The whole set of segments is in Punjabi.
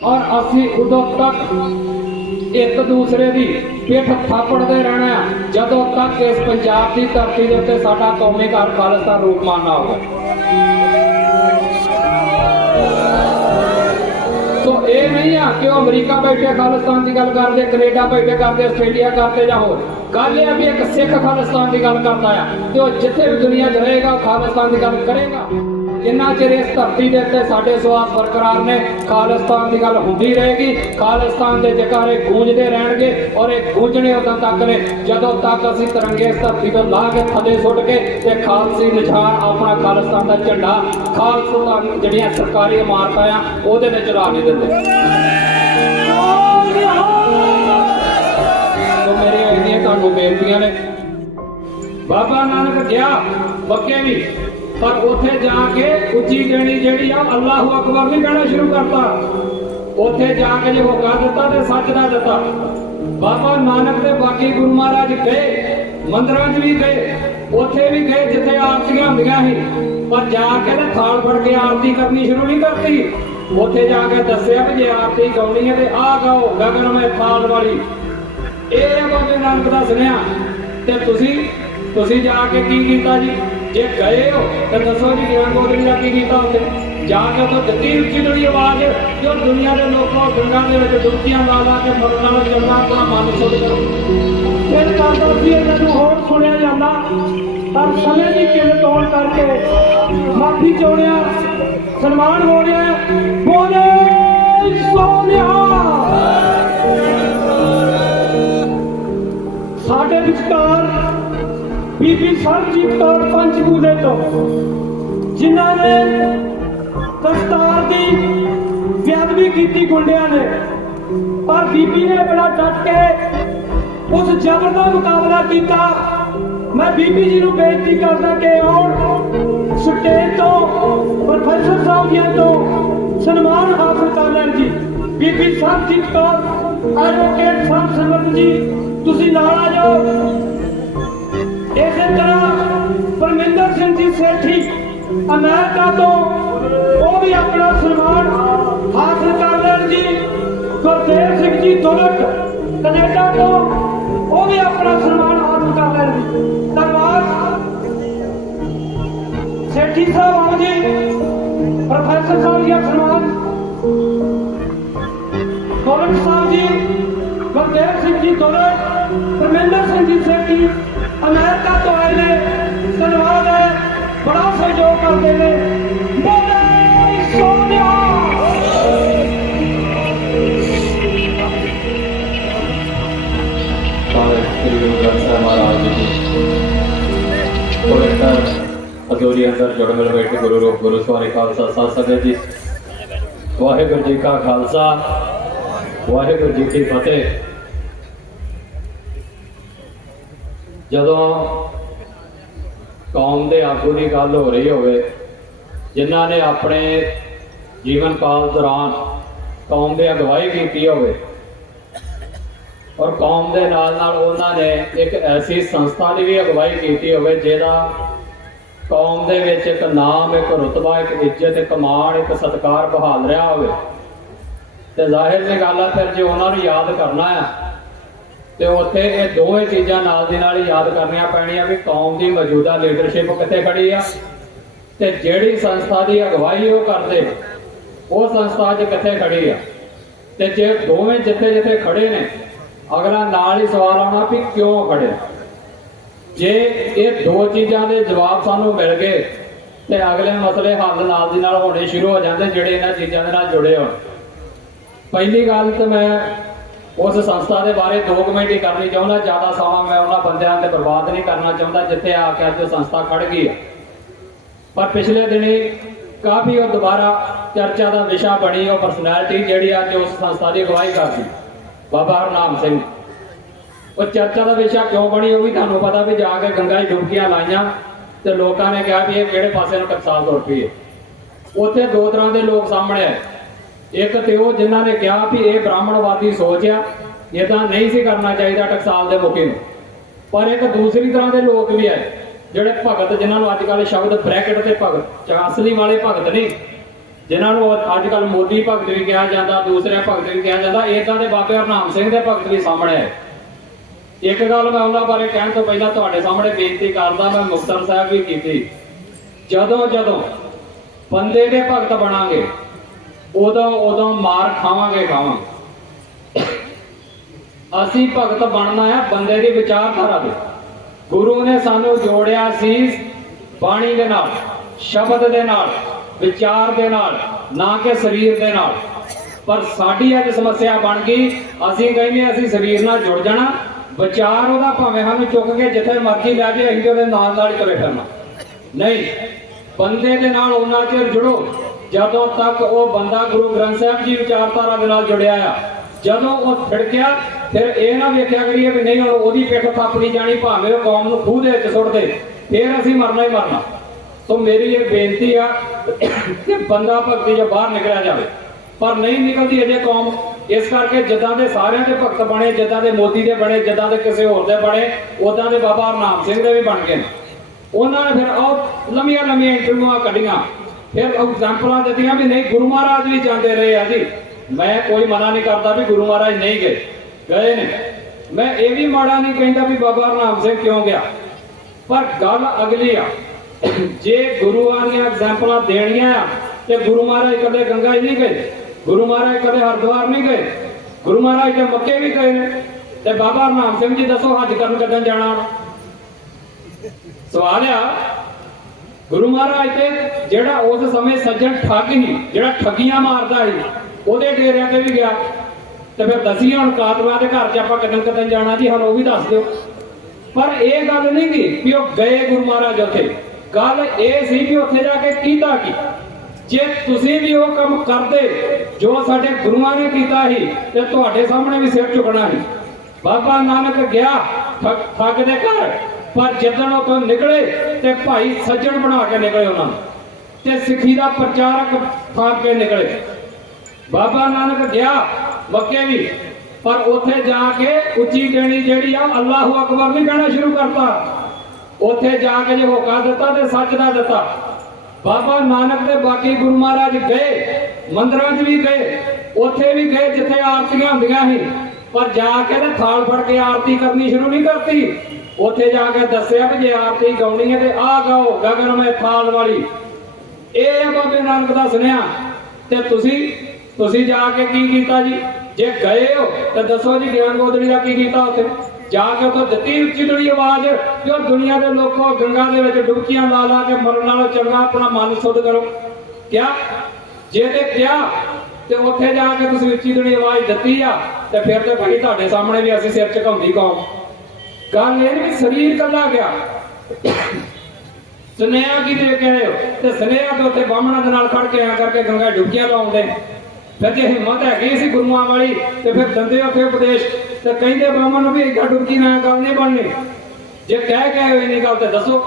ਔਰ ਅਸੀਂ ਉਦੋਂ ਤੱਕ ਇੱਕ ਦੂਸਰੇ ਦੀ ਪਿੱਠ ਥਾਪੜਦੇ ਰਹਿਣਾ ਜਦੋਂ ਤੱਕ ਇਸ ਪੰਜਾਬ ਦੀ ਧਰਤੀ ਦੇ ਉੱਤੇ ਸਾਡਾ ਕੌਮੀ ਘਰ ਖਾਲਿਸਤਾਨ ਰੂਪ ਮਾਨਾ ਹੋਵੇ। ਸੋ ਇਹ ਨਹੀਂ ਆ ਕਿ ਉਹ ਅਮਰੀਕਾ ਬੈਠੇ ਖਾਲਿਸਤਾਨ ਦੀ ਗੱਲ ਕਰਦੇ, ਕੈਨੇਡਾ ਬੈਠੇ ਕਰਦੇ, ਆਸਟ੍ਰੇਲੀਆ ਕਰਦੇ ਜਾਂ ਹੋਰ। ਗੱਲ ਇਹ ਆ ਵੀ ਇੱਕ ਸਿੱਖ ਖਾਲਿਸਤਾਨ ਦੀ ਗੱਲ ਕਰਦਾ ਆ ਤੇ ਉਹ ਜਿੱਥੇ ਵੀ ਦੁਨੀਆ 'ਚ ਰਹੇਗਾ, ਉਹ ਖਾਲਿਸਤਾਨ ਦੀ ਗੱਲ ਕਰੇਗਾ। ਜਿੰਨਾ ਚਿਰ ਇਸ ਧਰਤੀ ਦੇ ਉੱਤੇ ਸਾਡੇ ਸਵਾਸ ਬਰਕਰਾਰ ਨੇ, ਖਾਲਿਸਤਾਨ ਦੀ ਗੱਲ ਹੁੰਦੀ ਰਹੇਗੀ। ਖਾਲਿਸਤਾਨ ਦੇ ਜਕਾਰੇ ਗੂੰਜਦੇ ਰਹਿਣਗੇ ਔਰ ਇਹ ਗੂੰਜਣੇ ਉਦੋਂ ਤੱਕ ਨੇ ਜਦੋਂ ਤੱਕ ਅਸੀਂ ਤਿਰੰਗੇ ਇਸ ਧਰਤੀ ਤੋਂ ਲਾ ਕੇ ਥੱਲੇ ਸੁੱਟ ਕੇ ਤੇ ਖਾਲਸੀ ਨਿਸ਼ਾਨ ਆਪਣਾ ਖਾਲਿਸਤਾਨ ਦਾ ਝੰਡਾ ਖਾਲਸਾ ਜਿਹੜੀਆਂ ਸਰਕਾਰੀ ਇਮਾਰਤਾਂ ਆ, ਉਹਦੇ ਵਿੱਚ ਲਾ ਨਹੀਂ ਦਿੰਦੇ। ਸੋ ਮੇਰੀਆਂ ਇੰਨੀਆਂ ਤੁਹਾਨੂੰ ਬੇਨਤੀਆਂ ਨੇ। ਬਾਬਾ ਨਾਨਕ ਗਿਆ ਬੱਕੇ ਵੀ। ਪਰ ਉੱਥੇ ਜਾ ਕੇ ਉੱਚੀ ਦੇਣੀ ਜਿਹੜੀ ਆ, ਅੱਲਾਹੂ ਅਕਬਰ ਨਹੀਂ ਕਹਿਣਾ ਸ਼ੁਰੂ ਕਰਤਾ। ਉੱਥੇ ਜਾ ਕੇ ਜੇ ਹੋਕਾ ਦਿੱਤਾ ਤੇ ਸੱਚ ਦਾ ਦਿੱਤਾ। ਬਾਬਾ ਨਾਨਕ ਦੇ ਬਾਕੀ ਗੁਰੂ ਮਹਾਰਾਜ ਗਏ, ਮੰਦਰਾਂ 'ਚ ਵੀ ਗਏ, ਉੱਥੇ ਵੀ ਗਏ, ਜਿੱਥੇ ਆਰਤੀਆਂ ਹੁੰਦੀਆਂ ਸੀ। ਪਰ ਜਾ ਕੇ ਤੇ ਥਾਲ ਫੜ ਕੇ ਆਰਤੀ ਕਰਨੀ ਸ਼ੁਰੂ ਨਹੀਂ ਕਰਤੀ। ਉੱਥੇ ਜਾ ਕੇ ਦੱਸਿਆ ਵੀ ਜੇ ਆਰਤੀ ਗਾਉਣੀ ਹੈ ਤੇ ਆਹ ਗਾਓ, ਗਗਨ ਮੈਂ ਥਾਲ ਵਾਲੀ। ਇਹ ਬਾਬੇ ਨਾਨਕ ਦਾ ਸੁਨੇਹਾ। ਤੇ ਤੁਸੀਂ ਤੁਸੀਂ ਜਾ ਕੇ ਕੀ ਕੀਤਾ ਜੀ? ਜੇ ਗਏ ਹੋ, ਤਾਂ ਦੱਸੋ ਜੀ ਗਿਆਨ ਗੋਦੜੀ ਦਾ ਕੀ ਕੀਤਾ ਉੱਥੇ? ਜਾ ਕੇ ਉਹ ਦਿੱਤੀ ਉੱਚੀ ਜਿਹੜੀ ਆਵਾਜ਼ ਜੋ ਦੁਨੀਆ ਦੇ ਲੋਕਾਂ ਗੰਗਾ ਦੇ ਵਿੱਚ ਡੁੱਬਕੀਆਂ ਲਾ ਲਾ ਕੇ ਮਰਨ ਨਾਲ ਜੰਨਾ ਆਪਣਾ ਮਨ ਸੁਧ ਕਰੋ ਦਿਲ ਕਰਦਾ ਸੀ ਇਹਨਾਂ ਨੂੰ ਹੋਰ ਸੁਣਿਆ ਜਾਂਦਾ, ਪਰ ਸਮੇਂ ਦੀ ਕਿਲ ਤੋੜ ਕਰਕੇ ਮਾਫੀ ਚਾਹੁੰਦਿਆਂ ਸਨਮਾਨ ਹੋ ਰਿਹਾ ਬੋਲੇ ਸੋਨਿਆ! ਸਾਡੇ ਵਿਚਕਾਰ ਬੀਬੀ ਸਰਜੀਤ ਕੌਰ ਪੰਚਕੂਲੇ ਤੋਂ, ਜਿਨ੍ਹਾਂ ਨੇ ਦਸਤਾਰ ਦੀ ਬੇਅਦਬੀ ਕੀਤੀ ਗੁੰਡਿਆਂ ਨੇ, ਪਰ ਬੀਬੀ ਨੇ ਬੜਾ ਡਟ ਕੇ ਉਸ ਜ਼ਬਰ ਦਾ ਮੁਕਾਬਲਾ ਕੀਤਾ। ਮੈਂ ਬੀਬੀ ਜੀ ਨੂੰ ਬੇਨਤੀ ਕਰਦਾ ਕਿ ਆਉਣ ਸਟੇਜ ਤੋਂ, ਪ੍ਰੋਫੈਸਰ ਸਾਹਿਬ ਜੀ ਤੋਂ ਸਨਮਾਨ ਹਾਸਲ ਕਰ ਲੈਣ ਜੀ। ਬੀਬੀ ਸਰਜੀਤ ਕੌਰ ਐਡਵੋਕੇਟ ਸਾਹਿਬ ਸਿਮਰਨ ਜੀ, ਤੁਸੀਂ ਨਾਲ ਆ ਜਾਓ। ਤਰ੍ਹਾਂ ਪਰਮਿੰਦਰ ਸਿੰਘ ਜੀ ਸੇਠੀ, ਅਮਰੀਕਾ ਤੋਂ ਉਹ ਵੀ ਆਪਣਾ ਸਨਮਾਨ ਹਾਸਲ ਕਰ ਲੈਣ ਜੀ। ਗੁਰਦੇਵ ਸਿੰਘ ਜੀ ਦੁਲਟ ਕੈਨੇਡਾ ਤੋਂ ਉਹ ਵੀ ਆਪਣਾ ਸਨਮਾਨ ਹਾਸਲ ਕਰ ਲੈਣ ਜੀ। ਧੰਨਵਾਦ। ਸੇਠੀ ਸਾਹਿਬ ਆਓ ਜੀ, ਪ੍ਰੋਫੈਸਰ ਸਾਹਿਬ ਜੀ ਸਨਮਾਨ। ਗੋਲਕ ਸਾਹਿਬ ਜੀ, ਗੁਰਦੇਵ ਸਿੰਘ ਜੀ ਦੁਲਟ ਪਰਮਿੰਦਰ ਸਿੰਘ ਜੀ ਸੇਠੀ ਹਜ਼ੂਰੀ ਅੰਦਰ ਜੁੜ ਮਿਲ ਬੈਠੇ ਗੁਰੂ ਰੂਪ ਗੁਰੂ ਸਵਾਰੀ ਖਾਲਸਾ ਸਾਧ ਸੰਗਤ ਜੀ ਵਾਹਿਗੁਰੂ ਜੀ ਕਾ ਖਾਲਸਾ ਵਾਹਿਗੁਰੂ ਜੀ ਕੀ ਫਤਿਹ ਜਦੋਂ ਕੌਮ ਦੇ ਆਗੂ ਦੀ ਗੱਲ ਹੋ ਰਹੀ ਹੋਵੇ ਜਿਨ੍ਹਾਂ ਨੇ ਆਪਣੇ ਜੀਵਨ ਕਾਲ ਦੌਰਾਨ ਕੌਮ ਦੀ ਅਗਵਾਈ ਕੀਤੀ ਹੋਵੇ। ਔਰ ਕੌਮ ਦੇ ਨਾਲ ਨਾਲ ਉਹਨਾਂ ਨੇ ਇੱਕ ਐਸੀ ਸੰਸਥਾ ਦੀ ਵੀ ਅਗਵਾਈ ਕੀਤੀ ਹੋਵੇ, ਜਿਹਦਾ ਕੌਮ ਦੇ ਵਿੱਚ ਇੱਕ ਨਾਮ, ਇੱਕ ਰੁਤਬਾ, ਇੱਕ ਇੱਜ਼ਤ, ਇੱਕ ਮਾਣ, ਇੱਕ ਸਤਿਕਾਰ ਬਹਾਲ ਰਿਹਾ ਹੋਵੇ। ਤੇ ਜ਼ਾਹਿਰ ਜੀ ਗੱਲ ਆ, ਫਿਰ ਜੇ ਉਹਨਾਂ ਨੂੰ ਯਾਦ ਕਰਨਾ ਆ, ਤੇ ਉੱਥੇ ਇਹ ਦੋਵੇਂ ਚੀਜ਼ਾਂ ਨਾਲ ਦੀ ਨਾਲ ਯਾਦ ਕਰਨੀਆਂ ਪੈਣੀਆਂ ਵੀ ਕੌਮ ਦੀ ਮੌਜੂਦਾ ਲੀਡਰਸ਼ਿਪ ਕਿੱਥੇ ਖੜੀ ਆ ਤੇ ਜਿਹੜੀ ਸੰਸਥਾ ਦੀ ਅਗਵਾਈ ਉਹ ਕਰਦੇ ਉਹ ਸੰਸਥਾ ਅੱਜ ਕਿੱਥੇ ਖੜੀ ਆ? ਤੇ ਜੇ ਦੋਵੇਂ ਜਿੱਥੇ ਜਿੱਥੇ ਖੜੇ ਨੇ, ਅਗਲਾ ਨਾਲ ਹੀ ਸਵਾਲ ਆਉਣਾ ਵੀ ਕਿਉਂ ਖੜੇ? ਜੇ ਇਹ ਦੋ ਚੀਜ਼ਾਂ ਦੇ ਜਵਾਬ ਸਾਨੂੰ ਮਿਲ ਗਏ, ਤੇ ਅਗਲੇ ਮਸਲੇ ਹੱਲ ਨਾਲ ਦੀ ਨਾਲ ਹੋਣੇ ਸ਼ੁਰੂ ਹੋ ਜਾਂਦੇ ਜਿਹੜੇ ਇਹਨਾਂ ਚੀਜ਼ਾਂ ਦੇ ਨਾਲ ਜੁੜੇ ਹੋਣ। ਪਹਿਲੀ ਗੱਲ ਤੇ ਮੈਂ ਉਸ ਸੰਸਥਾ ਦੇ ਬਾਰੇ ਦੋ ਕੁ ਮਿੰਟ ਹੀ ਕਰਨੀ ਚਾਹੁੰਦਾ, ਜ਼ਿਆਦਾ ਸਮਾਂ ਮੈਂ ਉਹਨਾਂ ਬੰਦਿਆਂ ਤੇ ਬਰਬਾਦ ਨਹੀਂ ਕਰਨਾ ਚਾਹੁੰਦਾ, ਜਿੱਥੇ ਆ ਕੇ ਅੱਜ ਉਹ ਸੰਸਥਾ ਖੜ ਗਈ ਹੈ ਪਰ ਪਿਛਲੇ ਦਿਨੀ ਕਾਫੀ ਉਹ ਦੁਬਾਰਾ ਚਰਚਾ ਦਾ ਵਿਸ਼ਾ ਬਣੀ, ਉਹ ਪਰਸਨੈਲਿਟੀ ਜਿਹੜੀ ਅੱਜ ਉਸ ਸੰਸਥਾ ਦੀ ਅਗਵਾਈ ਕਰਦੀ। ਬਾਬਾ ਹਰਨਾਮ ਸਿੰਘ। ਉਹ ਚਰਚਾ ਦਾ ਵਿਸ਼ਾ ਕਿਉਂ ਬਣੀ ਉਹ ਵੀ ਤੁਹਾਨੂੰ ਪਤਾ ਵੀ ਜਾ ਕੇ ਗੰਗਾ 'ਚ ਡੁਬਕੀਆਂ ਲਾਈਆਂ ਤੇ ਲੋਕਾਂ ਨੇ ਕਿਹਾ ਵੀ ਇਹ ਕਿਹੜੇ ਪਾਸੇ ਨੂੰ ਟਕਸਾਲ ਤੁਰ ਪਈ ਹੈ। ਉੱਥੇ ਦੋ ਤਰ੍ਹਾਂ ਦੇ ਲੋਕ ਸਾਹਮਣੇ ਆਏ। ਇੱਕ ਤੇ ਉਹ ਜਿਨ੍ਹਾਂ ਨੇ ਕਿਹਾ ਵੀ ਇਹ ਬ੍ਰਾਹਮਣਵਾਦੀ ਸੋਚ ਆ ਇਹ ਤਾਂ ਨਹੀਂ ਸੀ ਕਰਨਾ ਚਾਹੀਦਾ ਟਕਸਾਲ ਦੇ ਮੁਖੀ ਨੂੰ। ਪਰ ਇੱਕ ਦੂਸਰੀ ਤਰ੍ਹਾਂ ਦੇ ਲੋਕ ਵੀ ਆਏ। ਜਿਹੜੇ ਭਗਤ, ਜਿਨ੍ਹਾਂ ਨੂੰ ਅੱਜ ਕੱਲ੍ਹ ਸ਼ਬਦ ਬ੍ਰੈਕਟ ਤੇ ਭਗਤ ਜਾਂ ਵਾਲੇ ਭਗਤ ਨਹੀਂ ਜਿਨ੍ਹਾਂ ਨੂੰ ਅੱਜ ਕੱਲ ਮੋਦੀ ਭਗਤ ਵੀ ਕਿਹਾ ਜਾਂਦਾ, ਦੂਸਰੇ ਭਗਤ ਵੀ ਕਿਹਾ ਜਾਂਦਾ ਇਦਾਂ ਦੇ ਬਾਬੇ ਹਰਨਾਮ ਸਿੰਘ ਦੇ ਭਗਤ ਵੀ ਸਾਹਮਣੇ ਆਏ। ਇੱਕ ਗੱਲ ਮੈਂ ਉਹਨਾਂ ਬਾਰੇ ਕਹਿਣ ਤੋਂ ਪਹਿਲਾਂ ਤੁਹਾਡੇ ਸਾਹਮਣੇ ਬੇਨਤੀ ਕਰਦਾ, ਮੈਂ ਮੁਕਤਸਰ ਸਾਹਿਬ ਵੀ ਕੀਤੀ। ਜਦੋਂ ਜਦੋਂ ਬੰਦੇ ਦੇ ਭਗਤ ਬਣਾਂਗੇ, ਉਦੋਂ ਉਦੋਂ ਮਾਰ ਖਾਵਾਂਗੇ ਖਾਵਾਂਗੇ। ਅਸੀਂ ਭਗਤ ਬਣਨਾ ਹੈ ਬੰਦੇ ਦੀ ਵਿਚਾਰਧਾਰਾ ਦੇ ਗੁਰੂ ਨੇ ਸਾਨੂੰ ਜੋੜਿਆ ਸੀ ਬਾਣੀ ਦੇ ਨਾਲ, ਸ਼ਬਦ ਦੇ ਨਾਲ, ਵਿਚਾਰ ਦੇ ਨਾਲ, ਨਾ ਕਿ ਸਰੀਰ ਦੇ ਨਾਲ। ਪਰ ਸਾਡੀ ਅੱਜ ਸਮੱਸਿਆ ਬਣ ਗਈ, ਅਸੀਂ ਕਹਿੰਦੇ ਅਸੀਂ ਸਰੀਰ ਨਾਲ ਜੁੜ ਜਾਣਾ, ਵਿਚਾਰ ਉਹਦਾ ਭਾਵੇਂ ਸਾਨੂੰ ਚੁੱਕ ਕੇ ਜਿੱਥੇ ਮਰਜ਼ੀ ਲੈ ਜਾਏ, ਅਸੀਂ ਉਹਦੇ ਨਾਲ ਨਾਲ ਹੀ ਤੁਰੇ ਫਿਰਨਾ। ਨਹੀਂ, ਬੰਦੇ ਦੇ ਨਾਲ ਉਹਨਾਂ ਚਿਰ ਜੁੜੋ, ਜਦੋਂ ਤੱਕ ਉਹ ਬੰਦਾ ਗੁਰੂ ਗ੍ਰੰਥ ਸਾਹਿਬ ਜੀ ਵਿਚਾਰਧਾਰਾ ਦੇ ਨਾਲ ਜੁੜਿਆ ਆ। ਜਦੋਂ ਉਹ ਛਿੜਕਿਆ ਫਿਰ ਇਹ ਨਾ ਵੇਖਿਆ ਕਰੀਏ ਵੀ ਨਹੀਂ, ਹੁਣ ਉਹਦੀ ਪਿੱਠ ਥਾਪਣੀ ਜਾਣੀ, ਭਾਵੇਂ ਉਹ ਕੌਮ ਨੂੰ ਖੂਹ ਦੇ ਵਿੱਚ ਸੁੱਟ ਦੇ, ਫਿਰ ਅਸੀਂ ਮਰਨਾ ਹੀ ਮਰਨਾ। ਸੋ ਮੇਰੀ ਇਹ ਬੇਨਤੀ ਆ ਕਿ ਬੰਦਾ ਭਗਤੀ ਜੋ ਬਾਹਰ ਨਿਕਲਿਆ ਜਾਵੇ। ਪਰ ਨਹੀਂ ਨਿਕਲਦੀ ਅਜੇ ਕੌਮ। ਇਸ ਕਰਕੇ ਜਿੱਦਾਂ ਦੇ ਸਾਰਿਆਂ ਦੇ ਭਗਤ ਬਣੇ, ਜਿੱਦਾਂ ਦੇ ਮੋਦੀ ਦੇ ਬਣੇ, ਜਿੱਦਾਂ ਦੇ ਕਿਸੇ ਹੋਰ ਦੇ ਬਣੇ ਉਦਾਂ ਦੇ ਬਾਬਾ ਹਰਨਾਮ ਸਿੰਘ ਦੇ ਵੀ ਬਣ ਗਏ ਉਹਨਾਂ ਨੇ ਫਿਰ ਉਹ ਲੰਮੀਆਂ ਲੰਮੀਆਂ ਇੰਟਰਵਿਊਆਂ ਕੱਢੀਆਂ। ਫਿਰ ਐਗਜ਼ਾਮਪਲਾਂ ਦਿੱਤੀਆਂ ਵੀ ਨਹੀਂ, ਗੁਰੂ ਮਹਾਰਾਜ ਵੀ ਜਾਂਦੇ ਰਹੇ ਆ ਜੀ। ਮੈਂ ਕੋਈ ਮਨਾ ਨਹੀਂ ਕਰਦਾ ਵੀ ਗੁਰੂ ਮਹਾਰਾਜ ਨਹੀਂ ਗਏ। ਗਏ ਨੇ। ਮੈਂ ਇਹ ਵੀ ਮਾੜਾ ਨਹੀਂ ਕਹਿੰਦਾ ਵੀ ਬਾਬਾ ਹਰਨਾਮ ਸਿੰਘ ਕਿਉਂ ਗਿਆ। ਪਰ ਗੱਲ ਅਗਲੀ ਆ। ਜੇ ਗੁਰੂਆਂ ਦੀਆਂ ਐਗਜ਼ਾਮਪਲਾਂ ਦੇਣੀਆਂ ਆ, ਤੇ ਗੁਰੂ ਮਹਾਰਾਜ ਕਦੇ ਗੰਗਾ ਜੀ ਨਹੀਂ ਗਏ, ਗੁਰੂ ਮਹਾਰਾਜ ਕਦੇ ਹਰਿਦੁਆਰ ਨਹੀਂ ਗਏ, ਗੁਰੂ ਮਹਾਰਾਜ ਤੇ ਮੱਕੇ ਵੀ ਗਏ ਨੇ, ਤੇ ਬਾਬਾ ਹਰਨਾਮ ਸਿੰਘ ਜੀ ਦੱਸੋ ਹੱਜ ਕਰਨ ਕਦੋਂ ਜਾਣਾ? ਸਵਾਲ ਆ, ਗੁਰੂ ਮਹਾਰਾਜ ਤੇ ਜਿਹੜਾ ਉਸ ਸਮੇਂ ਸੱਜਣ ਠੱਗ ਸੀ, ਜਿਹੜਾ ਠੱਗੀਆਂ ਮਾਰਦਾ ਸੀ, ਉਹਦੇ ਡੇਰਿਆਂ ਤੇ ਵੀ ਗਿਆ। ਤੇ ਫਿਰ ਦਸੀ ਹੁਣ ਕਾਤਲਾਂ ਦੇ ਘਰ 'ਚ ਆਪਾਂ ਕਦਮ ਕਦਮ ਜਾਣਾ ਜੀ, ਹੁਣ ਉਹ ਵੀ ਦੱਸ ਦਿਓ। ਪਰ ਇਹ ਗੱਲ ਨਹੀਂ ਗੀ ਵੀ ਉਹ ਗਏ ਗੁਰੂ ਮਹਾਰਾਜ ਉੱਥੇ। ਗੱਲ ਇਹ ਸੀ ਕਿ ਉੱਥੇ ਜਾ ਕੇ ਕੀਤਾ ਕੀ? ਜੇ ਤੁਸੀਂ ਵੀ ਉਹ ਕੰਮ ਕਰਦੇ, ਜੋ ਸਾਡੇ ਗੁਰੂਆਂ ਨੇ ਕੀਤਾ ਸੀ, ਤੇ ਤੁਹਾਡੇ ਸਾਹਮਣੇ ਵੀ ਸਿਰ ਝੁਕਣਾ ਸੀ। ਬਾਬਾ ਨਾਨਕ ਗਿਆ ਠੱਗ ਦੇ ਘਰ, ਪਰ ਜਦੋਂ ਉਹ ਨਿਕਲੇ ਤੇ ਭਾਈ ਸੱਜਣ ਬਣਾ ਕੇ ਨਿਕਲੇ ਉਹਨਾਂ ਤੇ ਸਿੱਖੀ ਦਾ ਪ੍ਰਚਾਰਕ ਥਾਂ ਕੇ ਨਿਕਲੇ। ਬਾਬਾ ਨਾਨਕ ਗਿਆ, ਮੱਕੇ ਵੀ। ਪਰ ਉੱਥੇ ਜਾ ਕੇ ਉੱਚੀ ਦੇਣੀ ਜਿਹੜੀ ਆ, ਅੱਲਾਹੂ ਅਕਬਰ ਨਹੀਂ ਕਹਿਣਾ ਸ਼ੁਰੂ ਕਰਤਾ। ਉੱਥੇ ਜਾ ਕੇ ਜੇ ਹੋਕਾ ਦਿੱਤਾ ਤੇ ਸੱਚ ਦਾ ਦਿੱਤਾ। ਬਾਬਾ ਨਾਨਕ ਦੇ ਬਾਕੀ ਗੁਰੂ ਮਹਾਰਾਜ ਗਏ, ਮੰਦਰਾਂ 'ਚ ਵੀ ਗਏ, ਉੱਥੇ ਵੀ ਗਏ ਜਿੱਥੇ ਆਰਤੀਆਂ ਹੁੰਦੀਆਂ ਸੀ। ਪਰ ਜਾ ਕੇ ਤੇ ਥਾਲ ਫੜ ਕੇ ਆਰਤੀ ਕਰਨੀ ਸ਼ੁਰੂ ਨਹੀਂ ਕਰਤੀ। ਉੱਥੇ ਜਾ ਕੇ ਦੱਸਿਆ ਵੀ ਜੇ ਆਰਤੀ ਗਾਉਣੀ ਹੈ ਤੇ ਆਹ ਗਾਓ, ਗਗਨ ਮੈਂ ਥਾਲ ਵਾਲੀ। ਇਹ ਹੈ ਬਾਬੇ ਨਾਨਕ ਦਾ ਸੁਨੇਹਾ। ਤੇ ਤੁਸੀਂ ਤੁਸੀਂ ਜਾ ਕੇ ਕੀ ਕੀਤਾ ਜੀ? ਜੇ ਗਏ ਹੋ, ਤਾਂ ਦੱਸੋ ਜੀ ਗਿਆਨ ਗੋਦੜੀ ਦਾ ਕੀ ਕੀਤਾ ਉੱਥੇ? ਜਾ ਕੇ ਉੱਥੇ ਦਿੱਤੀ ਉੱਚੀ ਦੁੜੀ ਆਵਾਜ਼ ਕਿ ਉਹ ਦੁਨੀਆ ਦੇ ਲੋਕੋ ਗੰਗਾ ਦੇ ਵਿੱਚ ਡੁਬਕੀਆਂ ਲਾ ਲਾ ਕੇ ਮਰਨ ਨਾਲੋਂ ਚੰਗਾ ਆਪਣਾ ਮਨ ਸੁੱਧ ਕਰੋ। ਕਿਆ? ਜੇ ਤੇ ਕਿਹਾ ਤੇ ਉੱਥੇ ਜਾ ਕੇ ਤੁਸੀਂ ਉੱਚੀ ਦੁੜੀ ਆਵਾਜ਼ ਦਿੱਤੀ ਆ, ਤੇ ਫਿਰ ਤੇ ਭਾਈ ਤੁਹਾਡੇ ਸਾਹਮਣੇ ਵੀ ਅਸੀਂ ਸਿਰ ਝੁਕਾਉਂਦੀ ਕੌਮ। ਗੱਲ ਇਹ ਵੀ ਸਰੀਰ ਕੱਲਾ ਗਿਆ। ਸੁਨੇਹਾ ਕੀ ਦੇ ਕੇ ਆਏ ਹੋ, ਤੇ ਸੁਨੇਹਾ ਤੇ ਉੱਥੇ ਬਾਹਮਣਾਂ ਦੇ ਨਾਲ ਖੜ ਕੇ ਆ ਕਰਕੇ ਗੰਗਾ ਡੁੱਬਕੀਆਂ ਲਾਉਂਦੇ। ਫਿਰ ਜੇ ਹਿੰਮਤ ਹੈਗੀ ਸੀ ਗੁਰੂਆਂ ਵਾਲੀ ਤੇ ਫਿਰ ਦੰਦੇ ਉੱਥੇ ਉਪਦੇਸ਼ ਤੇ ਕਹਿੰਦੇ ਬ੍ਰਾਹਮਣ ਨੂੰ ਵੀ ਇੱਕਾ ਡੁੱਬਕੀ ਨਾਲ ਗੱਲ ਨਹੀਂ ਬਣਨੀ। ਜੇ ਕਹਿ ਕੇ ਆਏ ਨਹੀਂ ਗੱਲ ਤੇ ਦੱਸੋ,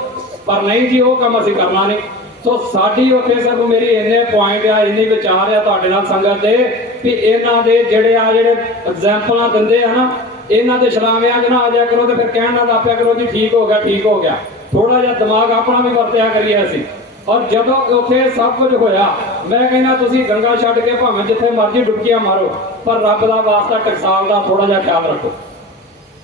ਪਰ ਨਹੀਂ ਜੀ, ਉਹ ਕੰਮ ਅਸੀਂ ਕਰਨਾ ਨਹੀਂ। ਸੋ ਸਾਡੀ ਉੱਥੇ ਸਭ ਮੇਰੀ ਇੰਨੇ ਪੁਆਇੰਟ ਆ, ਇੰਨੀ ਵਿਚਾਰ ਆ ਤੁਹਾਡੇ ਨਾਲ ਸੰਗਤ ਦੇ ਵੀ ਇਹਨਾਂ ਦੇ ਜਿਹੜੇ ਆ, ਜਿਹੜੇ ਐਗਜ਼ਾਮਪਲਾਂ ਦਿੰਦੇ ਆ ਨਾ, ਇਹਨਾਂ ਦੇ ਛਲਾਵਿਆਂ ਚ ਨਾ ਆ ਜਾਇਆ ਕਰੋ ਤੇ ਫਿਰ ਕਹਿਣ ਨਾਲ ਆਪਿਆ ਕਰੋ ਜੀ, ਠੀਕ ਹੋ ਗਿਆ, ਠੀਕ ਹੋ ਗਿਆ। ਥੋੜਾ ਜਿਹਾ ਦਿਮਾਗ ਆਪਣਾ ਵੀ ਵਰਤਿਆ ਕਰੀਏ ਅਸੀਂ। ਔਰ ਜਦੋਂ ਉੱਥੇ ਸਭ ਕੁਝ ਹੋਇਆ ਮੈਂ ਕਹਿੰਦਾ ਤੁਸੀਂ ਗੰਗਾ ਛੱਡ ਕੇ ਭਾਵੇਂ ਜਿੱਥੇ ਮਰਜ਼ੀ ਡੁੱਬਕੀਆਂ ਮਾਰੋ, ਪਰ ਰੱਬ ਦਾ ਵਾਸਤਾ ਟਕਸਾਲ ਦਾ ਥੋੜਾ ਜਿਹਾ ਖਿਆਲ ਰੱਖੋ।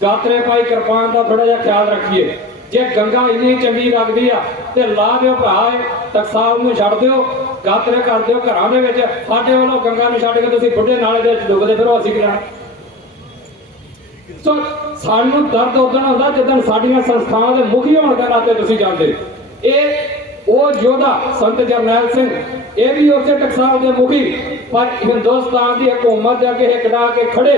ਗਾਤਰੇ ਪਾਈ ਕਿਰਪਾਨ ਦਾ ਥੋੜਾ ਜਿਹਾ ਖਿਆਲ ਰੱਖੀਏ। ਜੇ ਗੰਗਾ ਇੰਨੀ ਚੰਗੀ ਲੱਗਦੀ ਆ, ਤੇ ਲਾ ਦਿਓ ਭਰਾ ਟਕਸਾਲ ਨੂੰ ਛੱਡ ਦਿਓ, ਗਾਤਰੇ ਕਰ ਦਿਓ ਘਰਾਂ ਦੇ ਵਿੱਚ। ਸਾਡੇ ਵੱਲੋਂ ਗੰਗਾ ਨੂੰ ਛੱਡ ਕੇ ਤੁਸੀਂ ਬੁੱਢੇ ਨਾਲੇ ਦੇ ਵਿੱਚ ਡੁੱਬਦੇ ਫਿਰੋ, ਅਸੀਂ ਕੀ ਲੈਣਾ? ਸੋ ਸਾਨੂੰ ਦਰਦ ਉਦੋਂ ਹੁੰਦਾ ਜਦੋਂ ਸਾਡੀਆਂ ਸੰਸਥਾਵਾਂ ਦੇ ਮੁਖੀ ਹੋਣ ਦੇ ਨਾਤੇ ਤੁਸੀਂ ਜਾਂਦੇ। ਇਹ ਉਹ ਯੋਧਾ ਸੰਤ ਜਰਨੈਲ ਸਿੰਘ, ਇਹ ਵੀ ਉਸੇ ਟਕਸਾਲ ਦੇ ਮੁਖੀ, ਪਰ ਹਿੰਦੁਸਤਾਨ ਦੀ ਹਕੂਮਤ ਦੇ ਅੱਗੇ ਹਿਕੜਾ ਕੇ ਖੜੇ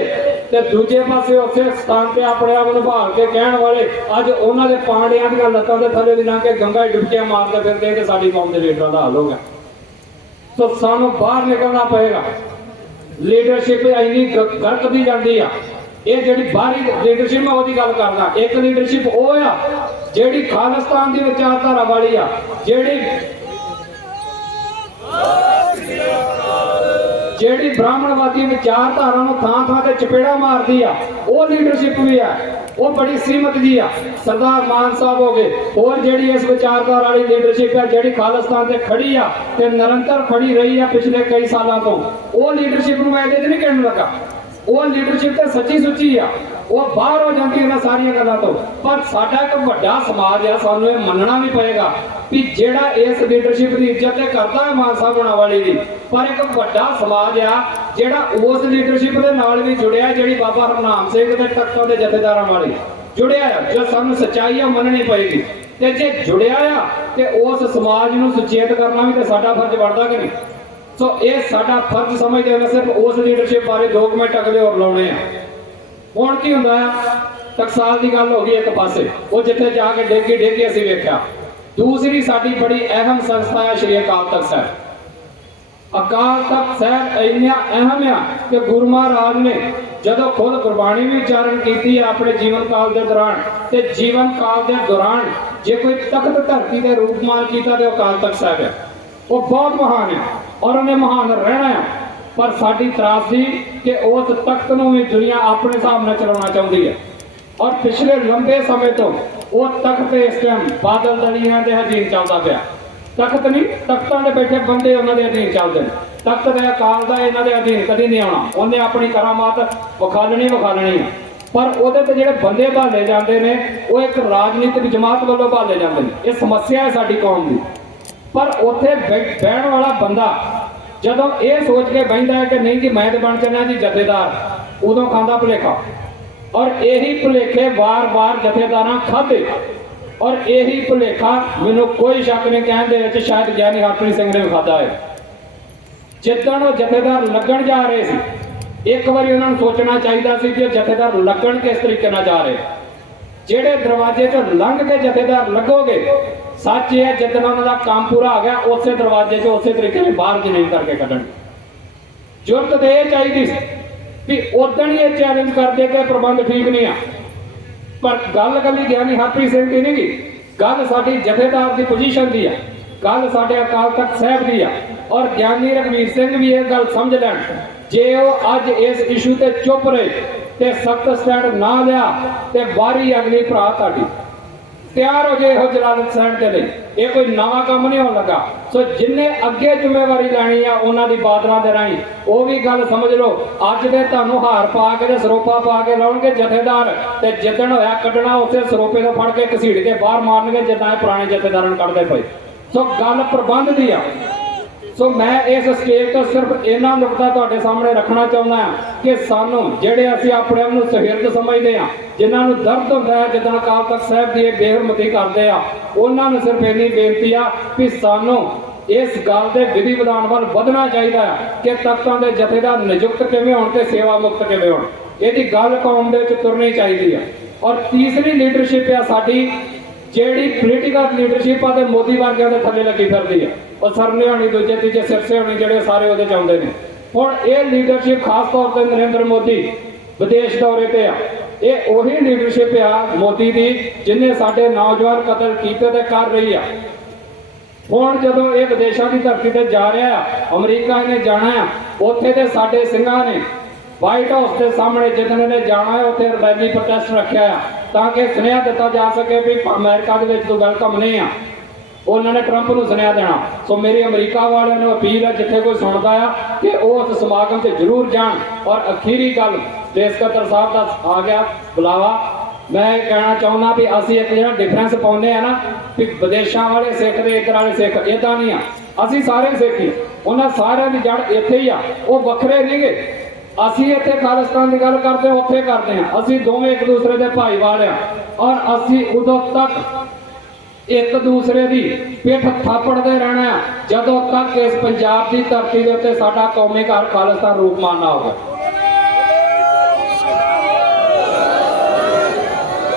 ਤੇ ਦੂਜੇ ਪਾਸੇ ਉਸੇ ਸਥਾਨ ਤੇ ਆਪਣੇ ਆਪ ਨੂੰ ਭਾਲ ਕੇ ਕਹਿਣ ਵਾਲੇ, ਅੱਜ ਉਹਨਾਂ ਦੇ ਪਾਂਡਿਆਂ ਦੀਆਂ ਲੱਤਾਂ ਦੇ ਥੱਲੇ ਦੀ ਲੰਘ ਕੇ ਗੰਗਾ 'ਚ ਡੁੱਬਕੀਆਂ ਮਾਰਦੇ ਫਿਰਦੇ ਤੇ ਸਾਡੀ ਕੌਮ ਦੇ ਲੀਡਰਾਂ ਦਾ ਹਾਲ ਹੋ ਗਿਆ। ਸੋ ਸਾਨੂੰ ਬਾਹਰ ਨਿਕਲਣਾ ਪਏਗਾ। ਲੀਡਰਸ਼ਿਪ ਇੰਨੀ ਗਲਤ ਦੀ ਜਾਂਦੀ ਆ। ਇਹ ਜਿਹੜੀ ਬਾਹਰੀ ਲੀਡਰਸ਼ਿਪ ਮੈਂ ਉਹਦੀ ਗੱਲ ਕਰਦਾ। ਇੱਕ ਲੀਡਰਸ਼ਿਪ ਉਹ ਆ ਜਿਹੜੀ ਖਾਲਿਸਤਾਨ ਦੀ ਵਿਚਾਰਧਾਰਾ ਵਾਲੀ ਆ, ਜਿਹੜੀ ਜਿਹੜੀ ਬ੍ਰਾਹਮਣਵਾਦੀ ਵਿਚਾਰਧਾਰਾ ਨੂੰ ਥਾਂ ਥਾਂ ਤੇ ਚਪੇੜਾ ਮਾਰਦੀ ਆ, ਉਹ ਲੀਡਰਸ਼ਿਪ ਵੀ ਆ, ਉਹ ਬੜੀ ਸੀਮਤ ਜੀ ਆ। ਸਰਦਾਰ ਮਾਨ ਸਾਹਿਬ ਹੋ ਗਏ, ਹੋਰ ਜਿਹੜੀ ਇਸ ਵਿਚਾਰਧਾਰਾ ਵਾਲੀ ਲੀਡਰਸ਼ਿਪ ਆ, ਜਿਹੜੀ ਖਾਲਿਸਤਾਨ ਤੇ ਖੜੀ ਆ ਤੇ ਨਿਰੰਤਰ ਖੜੀ ਰਹੀ ਆ ਪਿਛਲੇ ਕਈ ਸਾਲਾਂ ਤੋਂ, ਉਹ ਲੀਡਰਸ਼ਿਪ ਨੂੰ ਮੈਂ ਇਹਦੇ ਤੇ ਨਹੀਂ ਕਹਿਣ ਲੱਗਾ। ਉਹ ਲੀਡਰਸ਼ਿਪ ਤੇ ਸੱਚੀ ਸੁੱਚੀ ਆ। ਉਹ ਬਾਹਰ ਹੋ ਜਾਂਦੀ ਇਹਨਾਂ ਸਾਰੀਆਂ ਗੱਲਾਂ ਤੋਂ। ਪਰ ਸਾਡਾ ਇੱਕ ਵੱਡਾ ਸਮਾਜ ਆ, ਸਾਨੂੰ ਇਹ ਮੰਨਣਾ ਵੀ ਪਏਗਾ ਵੀ ਜਿਹੜਾ ਇਸ ਲੀਡਰਸ਼ਿਪ ਦੀ ਇੱਜ਼ਤ ਤੇ ਕਰਦਾ ਹੈ ਮਾਨ ਸਾਹਿਬ ਹੋਣਾ ਵਾਲੀ ਦੀ, ਪਰ ਇੱਕ ਵੱਡਾ ਸਮਾਜ ਆ ਜਿਹੜਾ ਉਸ ਲੀਡਰਸ਼ਿਪ ਦੇ ਨਾਲ ਵੀ ਜੁੜਿਆ ਜਿਹੜੀ ਬਾਬਾ ਹਰਨਾਮ ਸਿੰਘ ਦੇ ਤਖਤਾਂ ਦੇ ਜਥੇਦਾਰਾਂ ਵਾਲੀ ਜੁੜਿਆ ਆ, ਜੋ ਸਾਨੂੰ ਸੱਚਾਈ ਆ ਮੰਨਣੀ ਪਏਗੀ। ਤੇ ਜੇ ਜੁੜਿਆ ਆ, ਤੇ ਉਸ ਸਮਾਜ ਨੂੰ ਸੁਚੇਤ ਕਰਨਾ ਵੀ ਤੇ ਸਾਡਾ ਫਰਜ਼ ਬਣਦਾ ਕਿ ਨਹੀਂ? ਸੋ ਇਹ ਸਾਡਾ ਫਰਜ਼ ਸਮਝਦੇ ਹਾਂ ਸਿਰਫ ਉਸ ਲੀਡਰਸ਼ਿਪ ਬਾਰੇ 2 ਮਿੰਟ ਅਗਲੇ ਹੋਰ ਲਾਉਣੇ ਆ। ਹੁਣ ਕੀ ਹੁੰਦਾ ਟਕਸਾਲ ਦੀ ਗੱਲ ਹੋ ਗਈ ਇੱਕ ਪਾਸੇ। ਉਹ ਜਿੱਥੇ ਜਾ ਕੇ ਡੇਗੀ ਡੇਗੀ ਅਸੀਂ ਵੇਖਿਆ। ਦੂਸਰੀ ਸਾਡੀ ਬੜੀ ਅਹਿਮ ਸੰਸਥਾ ਹੈ, ਸ਼੍ਰੀ ਅਕਾਲ ਤਖਤ ਸਾਹਿਬ। ਅਕਾਲ ਤਖਤ ਸਾਹਿਬ ਇੰਨਾ ਅਹਿਮ ਆ ਕਿ ਗੁਰੂ ਮਹਾਰਾਜ ਨੇ ਜਦੋਂ ਖੁਦ ਗੁਰਬਾਣੀ ਵੀ ਉਚਾਰਨ ਕੀਤੀ ਹੈ ਆਪਣੇ ਜੀਵਨ ਕਾਲ ਦੇ ਦੌਰਾਨ, ਤੇ ਜੀਵਨ ਕਾਲ ਦੇ ਦੌਰਾਨ ਜੇ ਕੋਈ ਤਖਤ ਧਰਤੀ ਦੇ ਰੂਪ ਮਾਨ ਕੀਤਾ ਤੇ ਉਹ ਅਕਾਲ ਤਖਤ ਸਾਹਿਬ ਹੈ ਉਹ ਬਹੁਤ ਮਹਾਨ ਹੈ ਔਰ ਉਹਨੇ ਮਹਾਨ ਰਹਿਣਾ ਹੈ ਪਰ ਸਾਡੀ ਤਰਾਸਦੀ ਕਿ ਉਸ ਤਖਤ ਨੂੰ ਵੀ ਦੁਨੀਆ ਆਪਣੇ ਹਿਸਾਬ ਨਾਲ ਚਲਾਉਣਾ ਚਾਹੁੰਦੀ ਹੈ ਔਰ ਪਿਛਲੇ ਲੰਬੇ ਸਮੇਂ ਤੋਂ ਉਹ ਤਖਤ ਇਸ ਟਾਈਮ ਬਾਦਲ ਦਲੀਆਂ ਦੇ ਅਧੀਨ ਚੱਲਦਾ ਪਿਆ। ਤਖਤ ਨਹੀਂ, ਤਖਤਾਂ ਦੇ ਬੈਠੇ ਬੰਦੇ ਉਹਨਾਂ ਦੇ ਅਧੀਨ ਚੱਲਦੇ ਨੇ। ਤਖਤ ਦੇ ਅਕਾਲ ਦਾ ਇਹਨਾਂ ਦੇ ਅਧੀਨ ਕਦੀ ਨਹੀਂ ਆਉਣਾ। ਉਹਨੇ ਆਪਣੀ ਕਰਾਮਾਤ ਵਿਖਾਲਣੀ ਵਿਖਾਲਣੀ ਹੈ ਪਰ ਉਹਦੇ ਤੇ ਜਿਹੜੇ ਬੰਦੇ ਭਾਲੇ ਜਾਂਦੇ ਨੇ, ਉਹ ਇੱਕ ਰਾਜਨੀਤਿਕ ਜਮਾਤ ਵੱਲੋਂ ਭਾਲੇ ਜਾਂਦੇ ਨੇ। ਇਹ ਸਮੱਸਿਆ ਹੈ ਸਾਡੀ ਕੌਮ ਦੀ। ਪਰ ਉੱਥੇ ਬਹਿਣ ਵਾਲਾ ਬੰਦਾ ਜਦੋਂ ਇਹ ਸੋਚ ਕੇ ਬਹਿੰਦਾ ਹੈ ਕਿ ਨਹੀਂ ਜੀ, ਮੈਂ ਤੇ ਬਣ ਚੱਲਿਆ ਜੀ, ਜਥੇਦਾਰ, ਉਦੋਂ ਖਾਂਦਾ ਭੁਲੇਖਾ। ਔਰ ਇਹੀ ਭੁਲੇਖੇ ਵਾਰ-ਵਾਰ ਜਥੇਦਾਰਾਂ ਖਾਦੇ। ਔਰ ਇਹੀ ਭੁਲੇਖਾ ਮੈਨੂੰ ਕੋਈ ਸ਼ੱਕ ਨਹੀਂ ਕਹਿਣ ਦੇ ਵਿੱਚ ਸ਼ਾਇਦ ਗਿਆਨੀ ਹਰਪ੍ਰੀਤ ਸਿੰਘ ਨੇ ਵੀ ਖਾਦਾ ਹੈ। ਜਿੱਦਣ ਉਹ ਜਥੇਦਾਰ ਲੱਗਣ ਜਾ ਰਹੇ ਸੀ, ਇੱਕ ਵਾਰੀ ਉਹਨਾਂ ਨੂੰ ਸੋਚਣਾ ਚਾਹੀਦਾ ਸੀ ਕਿ ਉਹ ਜਥੇਦਾਰ ਲੱਗਣ ਕਿਸ ਤਰੀਕੇ ਨਾਲ ਜਾ ਰਹੇ। ਜਿਹੜੇ ਦਰਵਾਜ਼ੇ ਚੋਂ ਲੰਘ ਕੇ ਜਥੇਦਾਰ ਲੱਗੋਗੇ ਸੱਚ ਇਹ ਹੈ, ਜਿੱਦਣ ਉਹਨਾਂ ਦਾ ਕੰਮ ਪੂਰਾ ਹੋ ਗਿਆ, ਉਸੇ ਦਰਵਾਜ਼ੇ ਚ ਉਸੇ ਤਰੀਕੇ ਨਾਲ ਬਾਹਰ ਜਲੀਲ ਕਰਕੇ ਕੱਢਣ। ਜੁਰਤ ਤੇ ਚਾਹੀਦੀ ਸੀ ਵੀ ਉਦੋਂ ਇਹ ਚੈਲੰਜ ਕਰਦੇ ਕਿ ਪ੍ਰਬੰਧ ਠੀਕ ਨਹੀਂ ਆ। ਪਰ ਗੱਲ ਕੱਲੀ ਗਿਆਨੀ ਹਰਪ੍ਰੀਤ ਸਿੰਘ ਦੀ ਨਹੀਂ ਗੀ। ਗੱਲ ਸਾਡੀ ਜਥੇਦਾਰ ਦੀ ਪੋਜੀਸ਼ਨ ਦੀ ਆ। ਗੱਲ ਸਾਡੇ ਅਕਾਲ ਤਖਤ ਸਾਹਿਬ ਦੀ ਆ। ਔਰ ਗਿਆਨੀ ਰਘਵੀਰ ਸਿੰਘ ਵੀ ਇਹ ਗੱਲ ਸਮਝ ਲੈਣ। ਜੇ ਉਹ ਅੱਜ ਇਸ ਇਸ਼ੂ ਤੇ ਚੁੱਪ ਰਹੇ ਤੇ ਸਖਤ ਸਟੈਂਡ ਨਾ ਲਿਆ ਤੇ ਵਾਰੀ ਅਗਲੀ ਭਰਾ ਤੁਹਾਡੀ। ਤਿਆਰ ਹੋ ਜੇ ਇਹੋ ਜਲਾਲਤ ਸਹਿਣ ਦੇ ਲਈ। ਇਹ ਕੋਈ ਨਵਾਂ ਕੰਮ ਨਹੀਂ ਹੋਣ ਲੱਗਾ। ਸੋ ਜਿੰਨੇ ਅੱਗੇ ਜ਼ਿੰਮੇਵਾਰੀ ਲੈਣੀ ਆ, ਉਹਨਾਂ ਦੀ ਬਾਦਲਾਂ ਦੇ ਰਾਹੀਂ। ਉਹ ਵੀ ਗੱਲ ਸਮਝ ਲਓ, ਅੱਜ ਦੇ ਤੁਹਾਨੂੰ ਹਾਰ ਪਾ ਕੇ ਤੇ ਸਰੋਪਾ ਪਾ ਕੇ ਲਾਉਣਗੇ ਜਥੇਦਾਰ ਤੇ ਜਿੱਦਣ ਹੋਇਆ ਕੱਢਣਾ ਉਸੇ ਸਰੋਪੇ ਤੋਂ ਫੜ ਕੇ ਘਸੀੜ ਕੇ ਬਾਹਰ ਮਾਰਨਗੇ ਜਿੱਦਾਂ ਇਹ ਪੁਰਾਣੇ ਜਥੇਦਾਰਾਂ ਨੂੰ ਕੱਢਦੇ ਪਏ। ਸੋ ਗੱਲ ਪ੍ਰਬੰਧ ਦੀ ਆ। ਸੋ ਮੈਂ ਇਸ ਸਟੇਜ ਤੋਂ ਸਿਰਫ ਇਹਨਾਂ ਨੁਕਤਾ ਤੁਹਾਡੇ ਸਾਹਮਣੇ ਰੱਖਣਾ ਚਾਹੁੰਦਾ ਕਿ ਸਾਨੂੰ ਜਿਹੜੇ ਅਸੀਂ ਆਪਣੇ ਆਪ ਨੂੰ ਸਹਿਰਦ ਸਮਝਦੇ ਹਾਂ, ਜਿਨ੍ਹਾਂ ਨੂੰ ਦਰਦ ਹੁੰਦਾ ਹੈ, ਜਦੋਂ ਅਕਾਲ ਤਖਤ ਸਾਹਿਬ ਦੀ ਇਹ ਬੇਹਰਮਤੀ ਕਰਦੇ ਆ, ਉਹਨਾਂ ਨੂੰ ਸਿਰਫ ਇੰਨੀ ਬੇਨਤੀ ਆ ਕਿ ਸਾਨੂੰ ਇਸ ਗੱਲ ਦੇ ਵਿਧੀ ਵਿਧਾਨ ਵੱਲ ਵਧਣਾ ਚਾਹੀਦਾ ਹੈ ਕਿ ਤਖਤਾਂ ਦੇ ਜਥੇਦਾਰ ਨਿਯੁਕਤ ਕਿਵੇਂ ਹੋਣ ਤੇ ਸੇਵਾ ਮੁਕਤ ਕਿਵੇਂ ਹੋਣ। ਇਹਦੀ ਗੱਲ ਕੌਮ ਦੇ ਵਿੱਚ ਤੁਰਨੀ ਚਾਹੀਦੀ ਆ। ਔਰ ਤੀਸਰੀ ਲੀਡਰਸ਼ਿਪ ਆ ਸਾਡੀ ਜਿਹੜੀ ਪੋਲੀਟੀਕਲ ਲੀਡਰਸ਼ਿਪ ਆ ਤੇ ਮੋਦੀ ਵਰਗਿਆਂ ਦੇ ਥੱਲੇ ਲੱਗੀ ਫਿਰਦੀ ਆ। ਉਹ ਸਰਨੇ ਹੋਣੀ ਦੂਜੇ, ਤੀਜੇ ਸਿਰਸੇ ਹੋਣੀ ਜਿਹੜੇ ਸਾਰੇ ਉਹਦੇ ਚ ਆਉਂਦੇ ਨੇ। ਹੁਣ ਇਹ ਲੀਡਰਸ਼ਿਪ ਖਾਸ ਤੌਰ ਤੇ ਨਰਿੰਦਰ ਮੋਦੀ ਵਿਦੇਸ਼ ਦੌਰੇ ਤੇ ਆ। ਇਹ ਉਹੀ ਲੀਡਰਸ਼ਿਪ ਆ ਮੋਦੀ ਦੀ ਜਿਨੇ ਸਾਡੇ ਨੌਜਵਾਨ ਕਤਲ ਕੀਤੇ ਤੇ ਕਰ ਰਹੀ ਆ। ਹੁਣ ਜਦੋਂ ਇਹ ਵਿਦੇਸ਼ਾਂ ਦੀ ਧਰਤੀ ਤੇ ਜਾ ਰਿਹਾ ਆ, ਅਮਰੀਕਾ ਨੇ ਜਾਣਾ ਆ, ਉੱਥੇ ਦੇ ਸਾਡੇ ਸਿੰਘਾਂ ਨੇ ਵਾਈਟ ਹਾਊਸ ਦੇ ਸਾਹਮਣੇ ਜਿੱਦਣ ਨੇ ਜਾਣਾ ਉੱਥੇ ਰੈਲੀ ਪ੍ਰੋਟੈਸਟ ਰੱਖਿਆ ਆ। ਤਾਂ ਕਿ ਸੁਨੇਹਾ ਦਿੱਤਾ ਜਾ ਸਕੇ ਵੀ ਅਮਰੀਕਾ ਦੇ ਵਿੱਚ ਤੂੰ ਵੈਲਕਮ ਨਹੀਂ ਆ। ਉਹਨਾਂ ਨੇ ਟਰੰਪ ਨੂੰ ਸੁਨੇਹਾ ਦੇਣਾ। ਸੋ ਮੇਰੀ ਅਮਰੀਕਾ ਵਾਲਿਆਂ ਨੂੰ ਅਪੀਲ ਹੈ, ਜਿੱਥੇ ਕੋਈ ਸੁਣਦਾ ਆ, ਕਿ ਉਹ ਉਸ ਸਮਾਗਮ ਤੇ ਜ਼ਰੂਰ ਜਾਣ। ਔਰ ਅਖੀਰੀ ਗੱਲ, ਦੇਸ਼ ਕਤਰ ਸਾਹਿਬ ਦਾ ਆ ਗਿਆ ਬੁਲਾਵਾ। ਮੈਂ ਇਹ ਕਹਿਣਾ ਚਾਹੁੰਦਾ ਵੀ ਅਸੀਂ ਇੱਕ ਜਿਹੜਾ ਡਿਫਰੈਂਸ ਪਾਉਂਦੇ ਆ ਨਾ, ਵੀ ਵਿਦੇਸ਼ਾਂ ਵਾਲੇ ਸਿੱਖ ਤੇ ਇੱਧਰ ਵਾਲੇ ਸਿੱਖ ਇਦਾਂ ਨਹੀਂ ਆ। ਅਸੀਂ ਸਾਰੇ ਸਿੱਖ ਹੀ ਉਹਨਾਂ ਸਾਰਿਆਂ ਦੀ ਜੜ ਇੱਥੇ ਹੀ ਆ। ਉਹ ਵੱਖਰੇ ਨਹੀਂਗੇ ਅਸੀਂ ਇੱਥੇ ਖਾਲਿਸਤਾਨ ਦੀ ਗੱਲ ਕਰਦੇ ਹਾਂ, ਉੱਥੇ ਕਰਦੇ ਹਾਂ। ਅਸੀਂ ਦੋਵੇਂ ਇੱਕ ਦੂਸਰੇ ਦੇ ਭਾਈਵਾਲ ਆ ਔਰ ਅਸੀਂ ਉਦੋਂ ਤੱਕ ਇੱਕ ਦੂਸਰੇ ਦੀ ਪਿੱਠ ਥਾਪੜਦੇ ਰਹਿਣਾ ਆ ਜਦੋਂ ਤੱਕ ਇਸ ਪੰਜਾਬ ਦੀ ਧਰਤੀ ਦੇ ਉੱਤੇ ਸਾਡਾ ਕੌਮੀ ਘਰ ਖਾਲਿਸਤਾਨ ਰੂਪ ਮਾਨਣਾ ਹੋਗਾ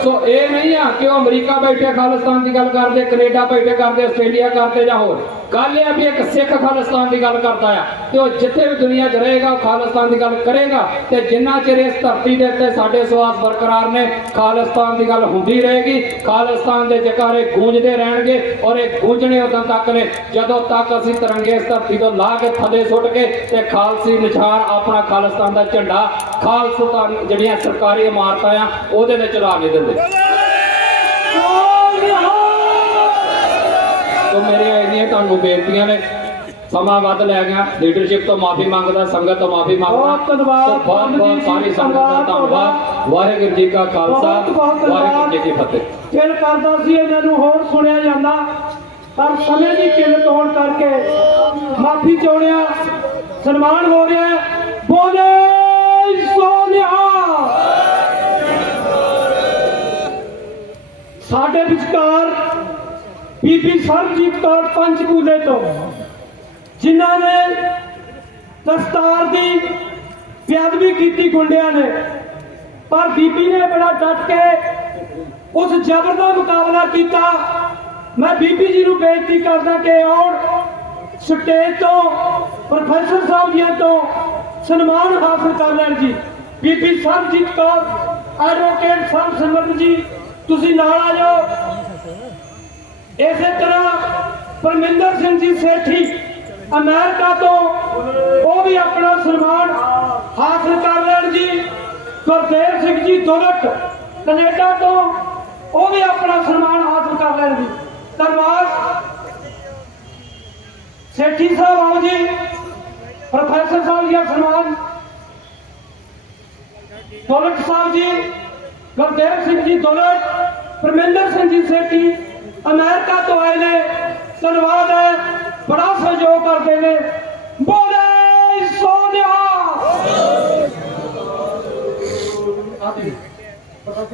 ਸੋ ਇਹ ਨਹੀਂ ਆ ਕਿ ਉਹ ਅਮਰੀਕਾ ਬੈਠੇ ਖਾਲਿਸਤਾਨ ਦੀ ਗੱਲ ਕਰਦੇ, ਕੈਨੇਡਾ ਬੈਠੇ ਕਰਦੇ, ਆਸਟ੍ਰੇਲੀਆ ਕਰਦੇ ਜਾਂ ਹੋਰ। ਗੱਲ ਇਹ ਆ ਵੀ ਇੱਕ ਸਿੱਖ ਖਾਲਿਸਤਾਨ ਦੀ ਗੱਲ ਕਰਦਾ ਆ ਤੇ ਉਹ ਜਿੱਥੇ ਵੀ ਦੁਨੀਆ 'ਚ ਰਹੇਗਾ ਖਾਲਿਸਤਾਨ ਦੀ ਗੱਲ ਕਰੇਗਾ ਤੇ ਜਿੰਨਾ ਚਿਰ ਇਸ ਧਰਤੀ ਦੇ ਉੱਤੇ ਸਾਡੇ ਸਵਾਸ ਬਰਕਰਾਰ ਨੇ ਖਾਲਿਸਤਾਨ ਦੀ ਗੱਲ ਹੁੰਦੀ ਰਹੇਗੀ। ਖਾਲਿਸਤਾਨ ਦੇ ਜਕਾਰੇ ਗੂੰਜਦੇ ਰਹਿਣਗੇ ਔਰ ਇਹ ਗੂੰਜਣੇ ਉਦੋਂ ਤੱਕ ਨੇ ਜਦੋਂ ਤੱਕ ਅਸੀਂ ਤਿਰੰਗੇ ਇਸ ਧਰਤੀ ਤੋਂ ਲਾ ਕੇ ਥੱਲੇ ਸੁੱਟ ਕੇ ਤੇ ਖਾਲਸੀ ਨਿਸ਼ਾਨ ਆਪਣਾ ਖਾਲਿਸਤਾਨ ਦਾ ਝੰਡਾ ਖਾਲਸਤਾਨ ਜਿਹੜੀਆਂ ਸਰਕਾਰੀ ਇਮਾਰਤਾਂ ਆ, ਉਹਦੇ ਵਿੱਚ ਲਾ ਕੇ ਦਿੰਦੇ। ਤੋ ਮੇਰੀਆਂ ਇੰਨੀਆਂ ਤੁਹਾਨੂੰ ਬੇਨਤੀਆਂ ਨੇ। ਸਮਾਂ ਵੱਧ ਲੈ ਗਿਆ। ਲੀਡਰਸ਼ਿਪ ਤੋਂ ਮਾਫੀ ਮੰਗਦਾ ਸੰਗਤ ਤੋਂ ਮਾਫੀ ਮੰਗਦਾ। ਬਹੁਤ ਧੰਨਵਾਦ, ਸੋ ਬਹੁਤ ਬਹੁਤ ਸਾਰੀ ਸੰਗਤ ਦਾ ਧੰਨਵਾਦ ਵਾਹਿਗੁਰੂ ਜੀ ਕਾ ਖਾਲਸਾ ਵਾਹਿਗੁਰੂ ਜੀ ਕੀ ਫਤਿਹ। ਦਿਲ ਕਰਦਾ ਸੀ ਇਹਨਾਂ ਨੂੰ ਹੋਰ ਸੁਣਿਆ ਜਾਂਦਾ ਪਰ ਸਮੇਂ ਦੀ ਕਿੱਲਤ ਹੋਣ ਕਰਕੇ ਮਾਫੀ ਚਾਹੁੰਦਿਆਂ ਸਨਮਾਨ ਹੋ ਰਿਹਾ। ਬੋਲੇ ਸੋਨਿਹਾ ਸਾਡੇ ਵਿਚਕਾਰ ਬੀਬੀ ਸਰਬਜੀਤ ਕੌਰ ਪੰਚਕੂਲੇ ਤੋਂ, ਜਿਨ੍ਹਾਂ ਨੇ ਦਸਤਾਰ ਦੀ ਬੇਅਦਬੀ ਕੀਤੀ ਗੁੰਡਿਆਂ ਨੇ, ਪਰ ਬੀਬੀ ਨੇ ਬੜਾ ਡਟ ਕੇ ਉਸ ਜ਼ਬਰ ਦਾ ਮੁਕਾਬਲਾ ਕੀਤਾ। ਮੈਂ ਬੀਬੀ ਜੀ ਨੂੰ ਬੇਨਤੀ ਕਰਦਾ ਕਿ ਆਉਣ ਸਟੇਜ ਤੋਂ, ਪ੍ਰੋਫੈਸਰ ਸਾਹਿਬ ਜੀ ਤੋਂ ਸਨਮਾਨ ਹਾਸਲ ਕਰ ਲੈਣ ਜੀ। ਬੀਬੀ ਸਰਬਜੀਤ ਕੌਰ ਐਡਵੋਕੇਟ ਸਰਬ ਸਿਮਰਨ ਜੀ ਤੁਸੀਂ ਨਾਲ ਆ ਜਾਓ। ਇਸੇ ਤਰ੍ਹਾਂ ਪਰਮਿੰਦਰ ਸਿੰਘ ਜੀ ਸੇਠੀ ਅਮਰੀਕਾ ਤੋਂ, ਉਹ ਵੀ ਆਪਣਾ ਸਨਮਾਨ ਹਾਸਲ ਕਰ ਲੈਣ ਜੀ। ਗੁਰਦੇਵ ਸਿੰਘ ਜੀ ਦੁਲਟ ਕੈਨੇਡਾ ਤੋਂ, ਉਹ ਵੀ ਆਪਣਾ ਸਨਮਾਨ ਹਾਸਲ ਕਰ ਲੈਣ ਜੀ। ਧੰਨਵਾਦ। ਸੇਠੀ ਸਾਹਿਬ, ਆਓ ਜੀ। ਪ੍ਰੋਫੈਸਰ ਸਾਹਿਬ ਜੀ ਦਾ ਸਨਮਾਨ। ਦੁਲਟ ਸਾਹਿਬ ਜੀ ਗੁਰਦੇਵ ਸਿੰਘ ਜੀ ਦੌਲਤ ਪਰਮਿੰਦਰ ਸਿੰਘ ਜੀ ਸੇਠੀ, ਅਮਰੀਕਾ ਤੋਂ ਆਏ ਨੇ। ਧੰਨਵਾਦ ਹੈ, ਬੜਾ ਸਹਿਯੋਗ ਕਰਦੇ ਨੇ। ਬੋਲੇ ਸੋਨਿਆ! ਆਦੇ ਪਤਾ